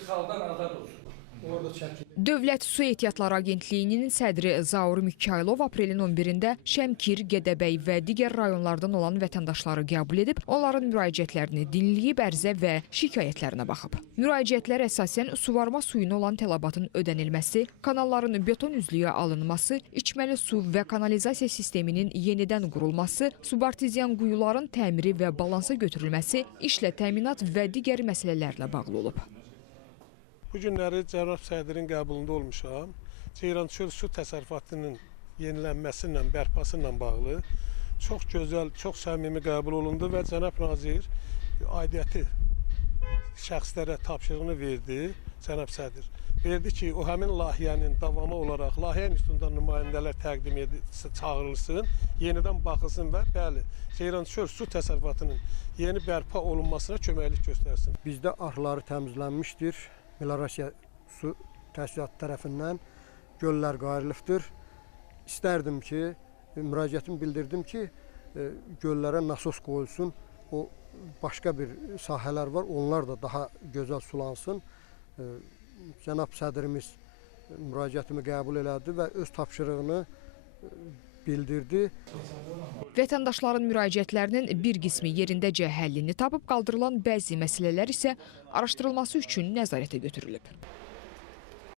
İdxaldan azad olsun. Dövlət Su Ehtiyatları Agentliyinin sədri Zaur Mikhaylov aprelin 11-də Şəmkir, Gədəbəy və digər rayonlardan olan vətəndaşları qəbul edib, onların müraciətlərini dinləyib, ərizə və şikayətlərinə baxıb. Müraciətlər əsasən suvarma suyuna olan tələbatın ödənilməsi, kanalların beton üzlüyə alınması, içməli su və kanalizasiya sisteminin yenidən qurulması, subartizyan quyuların təmiri və balansa götürülməsi, işlə təminat və digər məsələlərlə bağlı olub. Bu günləri Cənab Sədrin qəbulunda olmuşam. Ceyrançöl su təsərrüfatının yenilənməsi ilə, bərpası ilə bağlı çox gözəl, çox səmimi qəbul olundu və Cənab Nazir aidiyyəti şəxslərə tapşırığını verdi, Cənab Sədr. Verdi ki, o həmin layihənin davamı olaraq layihə institutundan nümayəndələr təqdim çağırılsın, yenidən baxılsın və bəli, Ceyrançöl su təsərrüfatının yeni bərpa olunmasına köməklik göstərsin. Bizdə arxları təmizlənmişdir. Melorasiya su təşkilatı tərəfindən göllər qayırılıbdır. İstərdim ki, müraciətimi bildirdim ki, göllərə nasos qoyulsun. O başqa bir sahələr var, onlar da daha gözəl sulansın. Cənab sədrimiz müraciətimi qəbul elədi və öz tapşırığını bildirdi. Vətəndaşların müraciətlərinin bir qismi yerindəcə həllini tapıb, qaldırılan bəzi məsələlər isə araşdırılması üçün nəzarətə götürülüb.